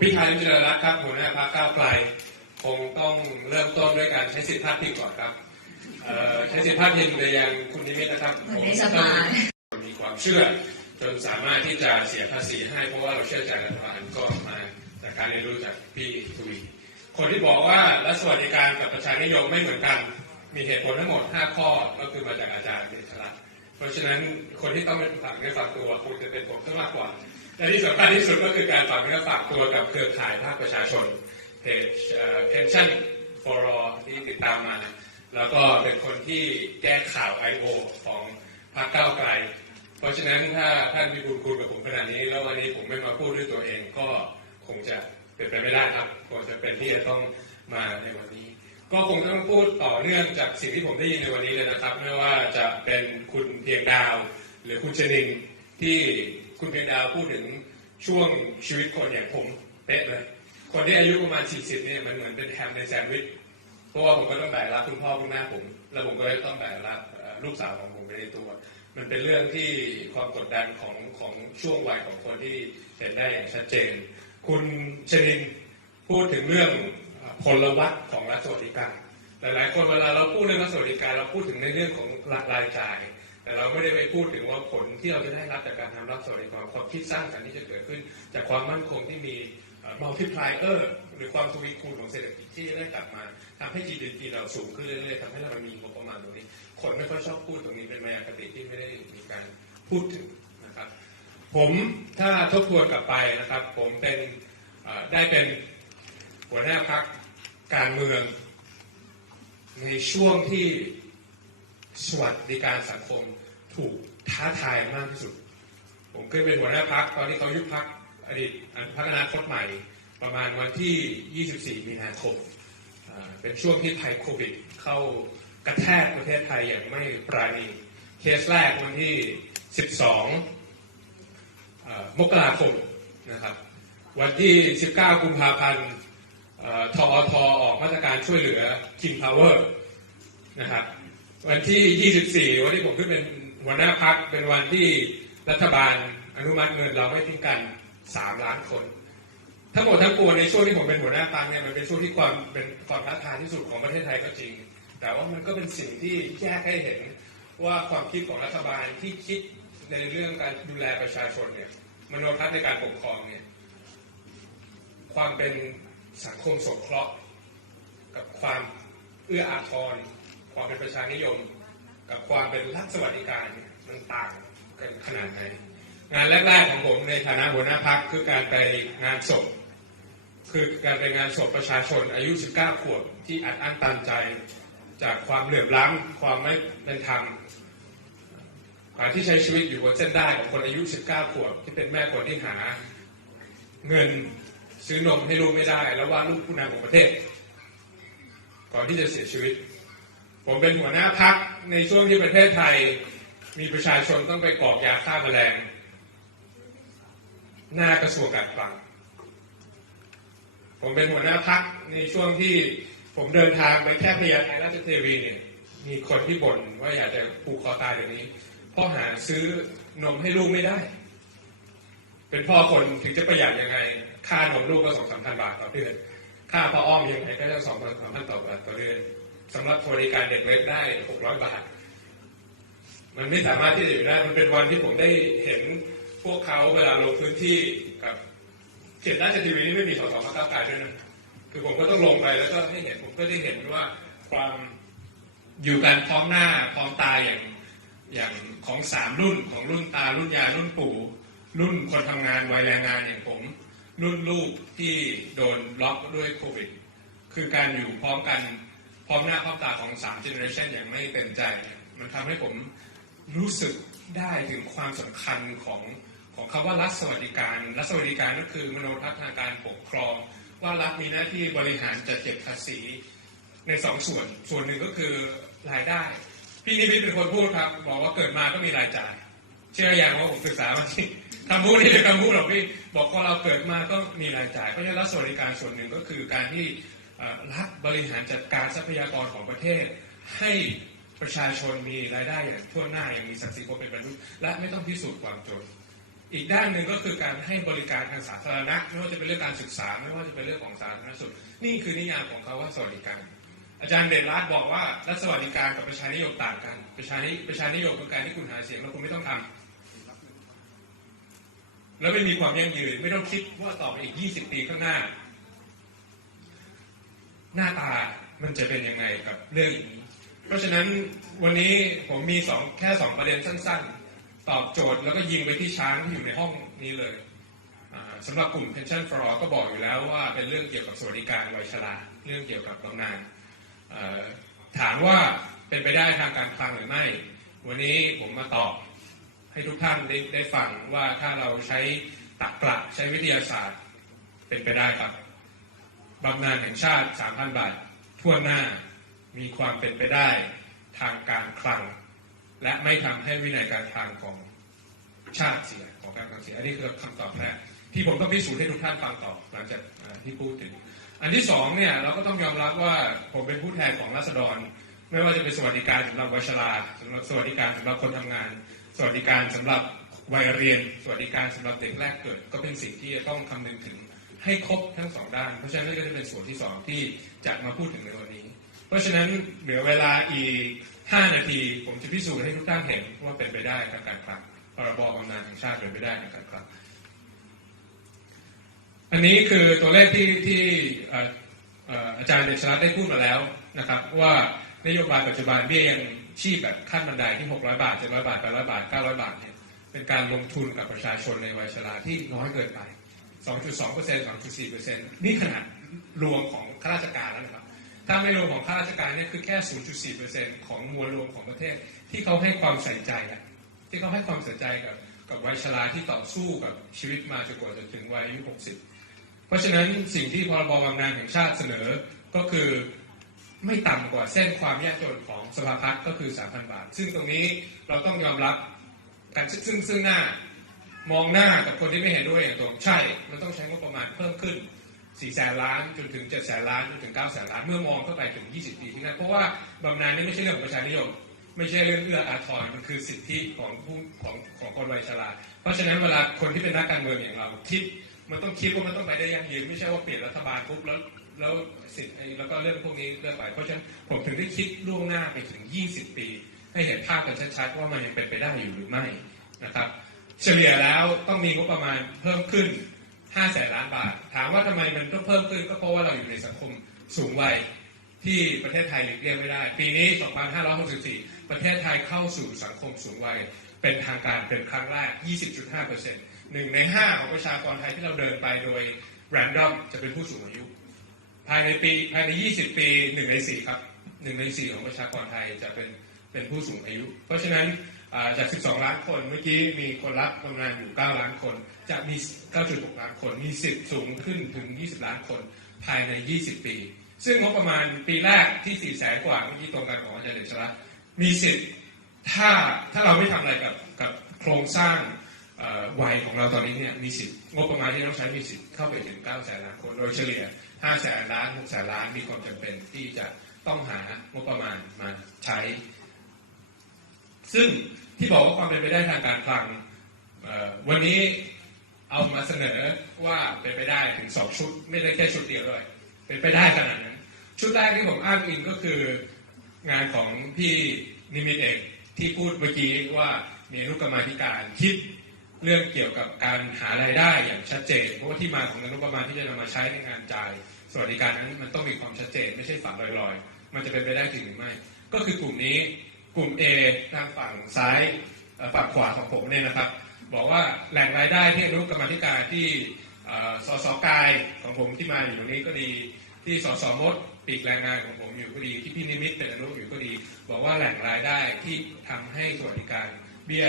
พิธาลิมเจริญรัตน์ครับหัวหน้าพรรคก้าวไกลคงต้องเริ่มต้นด้วยการใช้สิทธิพาดพิงก่อนครับใช้สิทธิพาดพิงไปยังคุณนิมิตนะครับเหมือนในสภาผมมีความเชื่อจนสามารถที่จะเสียภาษีให้เพราะว่าเราเชื่อใจรัฐบาลก็มาจากการเรียนรู้จากพี่ทวีคนที่บอกว่ารัฐสวัสดิการกับประชานิยมไม่เหมือนกัน มีเหตุผลทั้งหมด 5 ข้อก็คือมาจากอาจารย์เดชรัตน์เพราะฉะนั้นคนที่ต้องเป็นฝากเนื้อฝากตัวคงจะเป็นผมซะมากกว่า และที่สำคัญที่สุดก็คือการฝากเนื้อฝากตัวกับเครือข่ายภาคประชาชนเพจเอ่อ pension for all ที่ติดตามมา แล้วก็เป็นคนที่แก้ข่าว I.O. ของพรรคก้าวไกล เพราะฉะนั้นถ้าท่านมีบุญคุณกับผมขนาดนี้ แล้ววันนี้ผมไม่มาพูดด้วยตัวเองก็คงจะเป็นไปไม่ได้ครับคงจะเป็นที่จะต้องมาในวันนี้ ก็คงต้องพูดต่อเนื่องจากสิ่งที่ผมได้ยินในวันนี้เลยนะครับ ไม่ว่าจะเป็นคุณเพียงดาว หรือคุณเชนิงที่ คุณเพียงดาวพูดถึงช่วงชีวิตคนอย่างผมเป๊ะเลย คนที่อายุประมาณ 40เนี่ยมันเหมือนเป็นแฮมในแซนด์วิชเพราะว่าผมก็ต้องแบกรับคุณพ่อคุณแม่ผม แล้วผมก็ต้องแบกรับลูกสาวของผมไปในตัว มันเป็นเรื่องที่ความกดดันของของช่วงวัยของคนที่เห็นได้อย่างชัดเจน คุณชนินพูดถึงเรื่องพลวัตของรัฐสวัสดิการหลายๆคนเวลาเราพูดเรื่องรัฐสวัสดิการเราพูดถึงในเรื่องของรายจ่าย แต่เราไม่ได้ไปพูดถึงว่าผลที่เราจะได้รับจากการทำรัฐสวัสดิการความคิดสร้างสรรค์ที่จะเกิดขึ้น จากความมั่นคงที่มีมัลติพลายเออร์หรือความทวีคูณของเศรษฐกิจที่ได้กลับมาทำให้ GDP เราสูงขึ้นเรื่อยๆทำให้เรามีงบประมาณตรงนี้ คนไม่ค่อยชอบพูดตรงนี้เป็นมายาคติที่ไม่ได้มีการพูดถึงนะครับ ผมถ้าทบทวนกลับไปนะครับ ผมเป็นได้เป็นหัวหน้าพักการเมือง ในช่วงที่ สวัสดิการสังคมถูกท้าทายมากที่สุด ผมเคยเป็นหัวหน้าพักตอนที่เขายุบพักอดีตพักอนาคตใหม่ ประมาณวันที่ 24 มีนาคม เป็นช่วงที่ภัยโควิด เข้ากระแทกประเทศไทยอย่างไม่ปราณี เคสแรกวันที่ 12 มกราคมนะครับ วันที่ 19 กุมภาพันธ์เอ่อทอทออกมาตรการช่วยเหลือ King Power นะครับ วันที่ 24 วันที่ผมขึ้นเป็นหัวหน้าพักเป็นวันที่รัฐบาลอนุมัติเงินเราไม่ทิ้งกัน 3 ล้านคน ทั้งหมดทั้งปวงในช่วงที่ผมเป็นหัวหน้าพักเนี่ยมันเป็นช่วงที่ความเป็นความท้าทายที่สุดของประเทศไทยก็จริง แต่ว่ามันก็เป็นสิ่งที่แยกให้เห็นว่าความคิดของรัฐบาลที่คิดในเรื่องการดูแลประชาชนเนี่ยมโนทัศน์ในการปกครองเนี่ยความเป็นสังคมสงเคราะห์ กับความเอื้ออาทร ความเป็นประชานิยม กับความเป็นรัฐสวัสดิการมันต่างกันขนาดไหนงานแรกๆของผมในฐานะหัวหน้าพักคือการไปงานศพคือการไปงานศพประชาชนอายุ 19 ขวบที่อัดอั้นตันใจจากความเหลื่อมล้ำความไม่เป็นธรรมการที่ใช้ชีวิตอยู่บนเส้นได้ของคนอายุ 19 ขวบที่เป็นแม่คนที่หา เงินซื้อนมให้ลูกไม่ได้ แล้วว่าลูกผู้นำของประเทศ ก่อนที่จะเสียชีวิต ผมเป็นหัวหน้าพักในช่วงที่ประเทศไทย มีประชาชนต้องไปกรอกยาฆ่าแมลง หน้ากระทรวงการคลัง ผมเป็นหัวหน้าพักในช่วงที่ผมเดินทางไปแค่พยาไทยราชเทวีเนี่ยมีคนที่บ่นว่าอยากจะผูกคอตายเดี๋ยวนี้เพ่อหาซื้อนมให้ลูกไม่ได้ เป็นพ่อคนถึงจะประหยัดยังไง ค่านมลูกก็สองสามพันบาทต่อเดือน ค่าพ่ออ้อมยังไงก็จะสองพันสามพันต่อต่อเดือน สำหรับบริการเด็กเล็กได้หกร้อยบาท มันไม่สามารถที่จะอยู่ได้ มันเป็นวันที่ผมได้เห็นพวกเขาเวลาลงพื้นที่กับเขตราชทีวีนี่ไม่มีสสมาก้าวไกลด้วยนะคือผมก็ต้องลงไปแล้วก็ให้เห็นผมก็ได้เห็นว่าความอยู่กันพร้อมหน้าพร้อมตาอย่างอย่างของสามรุ่นของรุ่นตารุ่นยายรุ่นปู่ รุ่นคนทำงานวัยแรงงานอย่างผม รุ่นลูกที่โดนล็อกด้วยโควิด คือการอยู่พร้อมกัน พร้อมหน้าพร้อมตาของสามเจเนอเรชันอย่างไม่เต็มใจ มันทำให้ผมรู้สึกได้ถึงความสำคัญของของคำว่ารัฐสวัสดิการ รัฐสวัสดิการก็คือมโนทัศน์ทางการปกครอง ว่ารัฐมีหน้าที่บริหารจัดเก็บภาษีในสองส่วน ส่วนหนึ่งก็คือรายได้ พี่นิมิตเป็นคนพูดครับ บอกว่าเกิดมาก็มีรายจ่าย เชื่ออย่างว่าผมศึกษามาที่คำพูดนี่เป็นคำพูดหรอกพี่บอกพอเราเกิดมาก็มีรายจ่าย เพราะฉะนั้นรัฐสวัสดิการส่วนหนึ่งก็คือการที่ รัฐบริหารจัดการทรัพยากรของประเทศ ให้ประชาชนมีรายได้อย่างทั่วหน้าอย่างมีศักดิ์ศรีความเป็นมนุษย์และไม่ต้องพิสูจน์ความจน อีกด้านหนึ่งก็คือการให้บริการทางสาธารณะไม่ว่าจะเป็นเรื่องการศึกษา ไม่ว่าจะเป็นเรื่องของสาธารณสุขนี่คือนิยามของเขาว่าสวัสดิการอาจารย์เดชรัตน์บอกว่ารัฐสวัสดิการกับประชานิยมต่างกัน ประชานิประชานิยมคือการที่คุณหาเสียงแล้วคุณไม่ต้องทำแล้วไม่มีความยั่งยืน ไม่ต้องคิดว่าต่อไปอีก 20 ปีข้างหน้า หน้าตามันจะเป็นยังไงกับเรื่องอย่างนี้ เพราะฉะนั้นวันนี้ผมมีสองแค่สองประเด็นสั้น ๆ ตอบโจทย์แล้วก็ยิงไปที่ช้างที่อยู่ในห้องนี้เลยสำหรับกลุ่ม Pension for All ก็บอกอยู่แล้วว่าเป็นเรื่องเกี่ยวกับสวัสดิการวัยชราเรื่องเกี่ยวกับบำนาญถามว่าเป็นไปได้ทางการคลังหรือไม่ วันนี้ผมมาตอบให้ทุกท่านได้ได้ฟังว่าถ้าเราใช้ตรรกละใช้วิทยาศาสตร์เป็นไปได้ครับ บำนาญแห่งชาติ 3,000 บาท ทั่วหน้ามีความเป็นไปได้ทางการคลัง และไม่ทำให้วินัยการคลังของชาติเสียของการคลังเสีย อันนี้คือคำตอบแรกที่ผมต้องพิสูจน์ให้ทุกท่านฟังต่อหลังจากที่พูดถึง อันที่สองเนี่ยเราก็ต้องยอมรับว่าผมเป็นผู้แทนของราษฎร ไม่ว่าจะเป็นสวัสดิการสำหรับวัชราสำหรับสวัสดิการสำหรับคนทำงาน สวัสดิการสำหรับวัยเรียน สวัสดิการสำหรับเด็กแรกเกิด ก็เป็นสิ่งที่จะต้องคำนึงถึง ให้ครบทั้งสองด้าน เพราะฉะนั้นนี่ก็จะเป็นส่วนที่สองที่จะมาพูดถึงในวันนี้ เพราะฉะนั้นเหลือเวลาอีก 5 นาที ผมจะพิสูจน์ให้ทุกท่านเห็นว่าเป็นไปได้ทางการคลังพรบบำนาญแห่งชาติเป็นไปได้ทางการคลังอันนี้คือตัวเลขที่ที่อออออาจารย์เดชรัตน์ได้พูดมาแล้วนะครับว่านโยบายปัจจุบันเบี้ยยังชีพแบบขั้นบันไดที่ 600 บาท 700 บาท 800 บาท 900 บาทเนี่ยเป็นการลงทุนกับประชาชนในวัยชราที่น้อยเกินไป 2.2% 2.4%นี่ขนาดรวมของข้าราชการแล้วนะครับ ถ้าไม่รวมของข้าราชการเนี่ยคือแค่ 0.4%ของมวลรวมของประเทศที่เขาให้ความใส่ใจอะที่เขาให้ความใส่ใจกับกับวัยชราที่ต่อสู้กับชีวิตมาจนกว่าจะถึงวัยอายุ 60 เพราะฉะนั้นสิ่งที่พรบบำนาญแห่งชาติเสนอก็คือไม่ต่ำกว่าเส้นความยากจนของสภาพัฒน์ก็คือ 3,000 บาท ซึ่งตรงนี้เราต้องยอมรับกันซึ่งซึ่งหน้า มองหน้ากับคนที่ไม่เห็นด้วยอย่างตรงใช่ มันต้องใช้งบประมาณเพิ่มขึ้น4แสนล้านจนถึง7แสนล้านจนถึง9แสนล้านเมื่อมองเข้าไปถึง 20 ปีที่หน้าเพราะว่าบำนาญนี่ไม่ใช่เรื่องของประชานิยม ไม่ใช่เรื่องเอื้ออาทรมันคือสิทธิของผู้ของของคนวัยชราเพราะฉะนั้นเวลาคนที่เป็นนักการเมืองอย่างเราคิดมันต้องคิดว่ามันต้องไปได้ยั่งยืนไม่ใช่ว่าเปลี่ยนรัฐบาลปุ๊บแล้วแล้วสิทธิ์แล้วก็เรื่องพวกนี้เรื่องไป เพราะฉะนั้นผมถึงได้คิดล่วงหน้าไปถึง 20 ปี ให้เห็นภาพกันชัดๆว่ามันยังเป็นไปได้อยู่หรือไม่นะครับ เฉลี่ยแล้วต้องมีงบประมาณเพิ่มขึ้น 5 แสนล้านบาท ถามว่าทำไมมันต้องเพิ่มขึ้นก็เพราะว่าเราอยู่ในสังคมสูงวัยที่ประเทศไทยหลีกเลี่ยงไม่ได้ ปีนี้ 2564 ประเทศไทยเข้าสู่สังคมสูงวัย เป็นทางการเป็นครั้งแรก 20.5%หนึ่งในห้าของประชากรไทยที่เราเดินไปโดย random จะเป็นผู้สูงอายุ ภายในปีภายใน 20 ปีหนึ่งในสี่ครับหนึ่งในสี่ของประชากรไทยจะเป็นเป็นผู้สูงอายุ เพราะฉะนั้น จาก 12 ล้านคน เมื่อกี้มีคนรับบำนาญอยู่ 9 ล้านคน จะมี 9.6 ล้านคน มีสิทธิ์สูงขึ้นถึง 20 ล้านคน ภายใน 20 ปี ซึ่งงบประมาณปีแรกที่ 4 แสนกว่า เมื่อกี้ตรงกันของอาจารย์เดชรัตน์มีสิทธิ์ ถ้า ถ้าเราไม่ทำอะไรกับ กับโครงสร้างวัยของเราตอนนี้เนี่ย มีสิทธิ์ งบประมาณที่ต้องใช้มีสิทธิ์เข้าไปถึง 9 แสนล้านคน โดยเฉลี่ย 5 แสนล้าน 6 แสนล้าน มีความจำเป็นที่จะต้องหางบประมาณมาใช้ ซึ่งที่บอกว่าความเป็นไปได้ทางการคลังวันนี้เอามาเสนอว่าเป็นไปได้ถึง2ชุด ไม่ได้แค่ชุดเดียวด้วย เป็นไปได้ขนาดนั้น ชุดแรกที่ผมอ้างอิงก็คืองานของพี่นิมิตเอกที่พูดเมื่อกี้ว่ามีอนุกรรมาธิการคิดเรื่องเกี่ยวกับการหารายได้อย่างชัดเจน เพราะว่าที่มาของเงินงบประมาณที่จะนำมาใช้ในงานจ่ายสวัสดิการนั้นมันต้องมีความชัดเจน ไม่ใช่ฝันลอยๆ มันจะเป็นไปได้จริงหรือไม่ ก็คือกลุ่มนี้ กลุ่ม A ทางฝั่งซ้ายฝั่งขวาของผมเนี่ยนะครับ บอกว่าแหล่งรายได้ที่อนุกรรมธิการที่สสกายของผมที่มาอยู่ตรงนี้ก็ดี ที่สสมดปีกแรงงานของผมอยู่ก็ดีที่พี่นิมิตเป็นอนุอยู่ก็ดี บอกว่าแหล่งรายได้ที่ทำให้สวัสดิการเบี้ย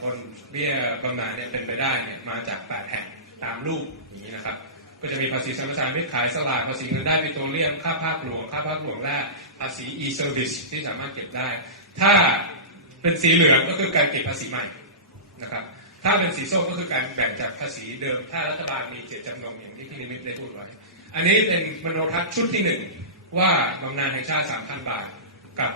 คนเบี้ยบำนาญเนี่ยเป็นไปได้เนี่ยมาจาก8แห่งตามรูปอย่างนี้นะครับ ก็จะมีภาษีสรรพสามิตขายสลากภาษีเงินได้ปิโตรเลียมค่าภาคหลวงค่าภาคหลวงแร่ภาษี e-service ที่สามารถเก็บได้ ถ้าเป็นสีเหลืองก็คือการเก็บภาษีใหม่นะครับ ถ้าเป็นสีส้มก็คือการแบ่งจากภาษีเดิม ถ้ารัฐบาลมีเจตจำนงอย่างที่พี่นิมิตได้พูดไว้ อันนี้เป็นมโนทัศน์ชุดที่หนึ่งว่าบำนาญแห่งชาติ3,000บาท กับ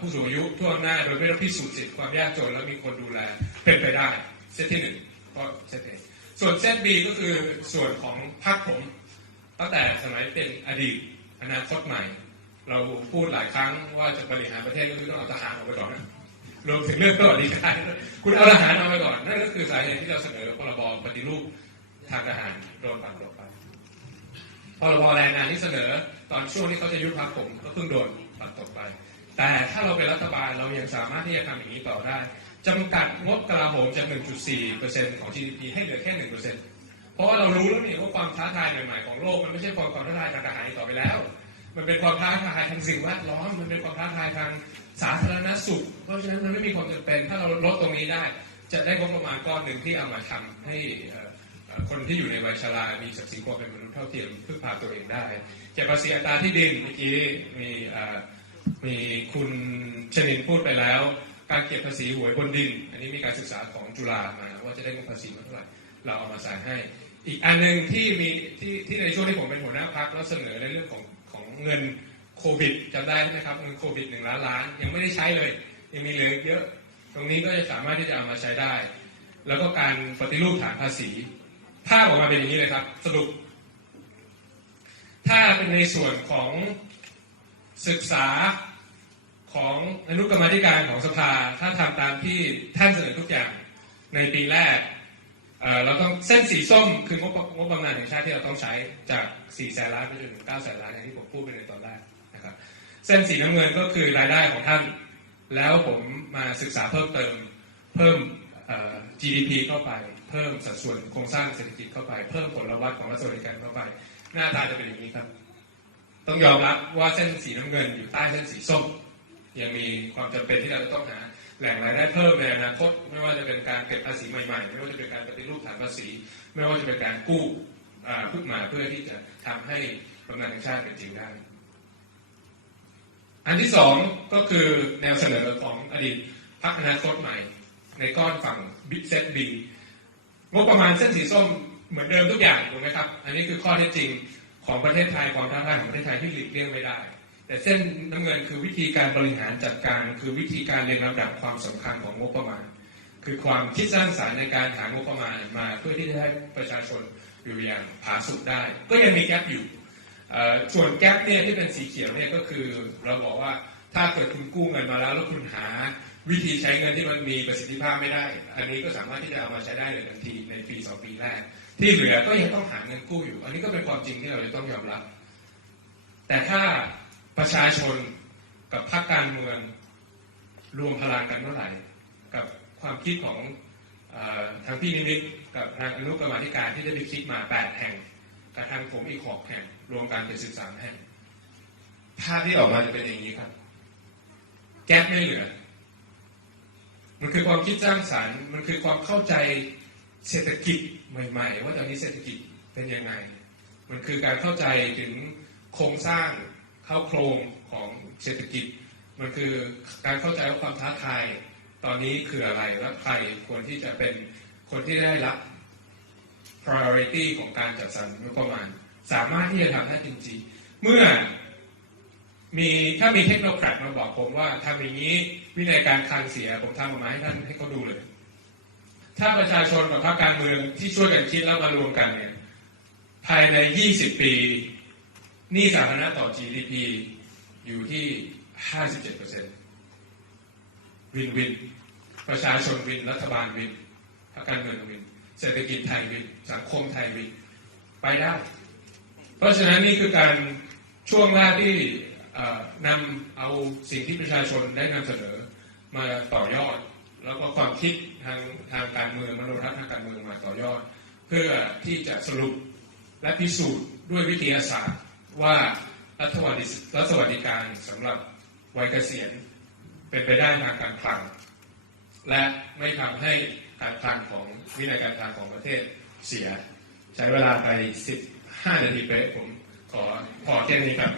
ผู้สูงอายุทั่วหน้าโดยไม่ต้องพิสูจน์สิทธิความยากจนแล้วมีคนดูแลเป็นไปได้เซตที่หนึ่งก็เซตเอส่วนเซตบีก็คือส่วนของพรรคผมตั้งแต่สมัยเป็นอดีตอนาคตใหม่ เราพูดหลายครั้งว่าจะบริหารประเทศก็คือต้องเอาทหารออกไปก่อนนะรวมถึงเรื่องสวัสดิการคุณเอาทหารออกไปก่อนนั่นก็คือสาเหตุที่เราเสนอพรบปฏิรูปทางทหารโดนปัดตกไปพรบแรงงานที่เสนอตอนช่วงที่เขาจะยุบพักผมก็เพิ่งโดนปัดตกไป แต่ถ้าเราเป็นรัฐบาลเรายังสามารถที่จะทำอย่างนี้ต่อได้จำกัดงบกลาโหมจาก 1.4%ของ GDP ให้เหลือแค่ 1%เพราะว่าเรารู้แล้วนี่ว่าความท้าทายใหม่ๆของโลกมันไม่ใช่ความท้าทายทางทหารอีกต่อไปแล้ว มันเป็นความท้าทายทางสิ่งแวดล้อมมันเป็นความท้าทายทางสาธารณสุข เพราะฉะนั้นมันไม่มีความจำเป็น ถ้าเราลดตรงนี้ได้ จะได้งบประมาณก้อนหนึ่งที่เอามาทำให้คนที่อยู่ในวัยชรา มีศักดิ์ศรีความเป็นมนุษย์เท่าเทียมพึ่งพาตัวเองได้เก็บภาษีอัตราที่ดินเมื่อกี้มีมีคุณชนินพูดไปแล้ว การเก็บภาษีหวยบนดิน อันนี้มีการศึกษาของจุฬามาว่าจะได้งบภาษีมาเท่าไหร่เราเอามาใส่ให้ อีกอันหนึ่งที่มีที่ที่ในช่วงที่ผมเป็นหัวหน้าพักแล้วเสนอในเรื่องของ เงินโควิดจำได้ใช่ไหมครับเงินโควิดหนึ่งล้านล้าน ยังไม่ได้ใช้เลย ยังมีเหลือเยอะ ตรงนี้ก็จะสามารถที่จะเอามาใช้ได้ แล้วก็การปฏิรูปฐานภาษีภาพออกมาเป็นอย่างนี้เลยครับ สรุป ถ้าเป็นในส่วนของศึกษาของอนุกรรมธิการของสภา ถ้าทำตามที่ท่านเสนอทุกอย่างในปีแรก เราต้องเส้นสีส้มคืองบประงบประมาณแห่งชาติที่เราต้องใช้จาก4แสนล้านไปจนถึง9แสนล้านอย่างที่ผมพูดไปในตอนแรกนะครับ เส้นสีน้ำเงินก็คือรายได้ของท่าน แล้วผมมาศึกษาเพิ่มเติมเพิ่ม GDP เข้าไป เพิ่มสัดส่วนโครงสร้างเศรษฐกิจเข้าไป เพิ่มผลวัตของรัฐสวัสดิการเข้าไป หน้าตาจะเป็นอย่างนี้ครับ ต้องยอมรับว่าเส้นสีน้ำเงินอยู่ใต้เส้นสีส้มยังมีความจำเป็นที่เราจะต้องหา แหล่งรายได้เพิ่มในอนาคต ไม่ว่าจะเป็นการเก็บภาษีใหม่ๆ ไม่ว่าจะเป็นการปฏิรูปฐานภาษี ไม่ว่าจะเป็นการกู้อ่าขึ้นมาเพื่อที่จะทำให้บำนาญแห่งชาติเป็นจริงได้ อันที่สองก็คือแนวเสนอของอดีตพรรคอนาคตใหม่ ในก้อนฝั่งบิ๊กเซตบีงบประมาณเส้นสีส้มเหมือนเดิมทุกอย่างถูกไหมครับ อันนี้คือข้อเท็จจริงของประเทศไทยความท้าทายของประเทศไทยที่หลีกเลี่ยงไม่ได้ แต่เส้นน้ำเงินคือวิธีการบริหารจัดการ คือวิธีการเรียงลำดับความสำคัญของงบประมาณ คือความคิดสร้างสรรค์ในการหางบประมาณมา เพื่อที่จะให้ประชาชนอยู่อย่างผาสุกได้ ก็ยังมีแกลบอยู่ส่วนแกลบเนี่ยที่เป็นสีเขียวเนี่ยก็คือเราบอกว่าถ้าเกิดคุณกู้เงินมาแล้วแล้วคุณหา วิธีใช้เงินที่มันมีประสิทธิภาพไม่ได้ อันนี้ก็สามารถที่จะเอามาใช้ได้ในทันทีในปีสองปีแรก ที่เหลือก็ยังต้องหาเงินกู้อยู่ อันนี้ก็เป็นความจริงที่เราจะต้องยอมรับ แต่ถ้า ประชาชนกับพรรคการเมืองรวมพลังกันเมื่อไหร่ กับความคิดของอทางพี่นิมิตกับทางอนุกรรมธิการที่ได้ไปคิดมาแปดแห่งกับทางผมอีกหกแห่งรวมกันเป็นสิบสามแห่งภาพที่ออกมาจะเป็นอย่างนี้ครับ แก๊ปไม่เหลือ มันคือความคิดสร้างสรรค์ มันคือความเข้าใจเศรษฐกิจใหม่ ๆ ว่าตอนนี้เศรษฐกิจเป็นยังไง มันคือการเข้าใจถึงโครงสร้าง เข้าโครงของเศรษฐกิจ มันคือการเข้าใจว่าความท้าทายตอนนี้คืออะไรและใครควรที่จะเป็นคนที่ได้รับ priority ของการจัดสรรงบประมาณ สามารถที่จะทำได้จริงๆ เมื่อมีถ้ามีเทคโนแครดมาบอกผมว่าทำอย่างนี้วินัยการคลังเสียผมทำออกมาให้ท่านให้เขาดูเลย ถ้าประชาชนกับพรรคการเมืองที่ช่วยกันคิดแล้วมารวมกันเนี่ยภายใน 20 ปี หนี้สาธารณะต่อ GDP อยู่ที่ 57%วินวิน ประชาชนวิน รัฐบาลวินพรรคการเมืองวิน เศรษฐกิจไทยวิน สังคมไทยวิน ไปได้ เพราะฉะนั้นนี่คือการช่วงแรกที่นำเอาสิ่งที่ประชาชนได้นำเสนอมาต่อยอด แล้วก็ความคิดทางทางการเมืองมโนทัศน์ทางการเมืองมาต่อยอด เพื่อที่จะสรุปและพิสูจน์ด้วยวิทยาศาสตร์ ว่ารัฐสวัสดิรัฐสวัสดิการสำหรับวัยเกษียณเป็นไปได้ทางการคลัง และไม่ทำให้การคลังของวินัยการคลังของประเทศเสีย ใช้เวลาไป 15 นาทีเป๊ะผมขอพอแค่นี้ครับ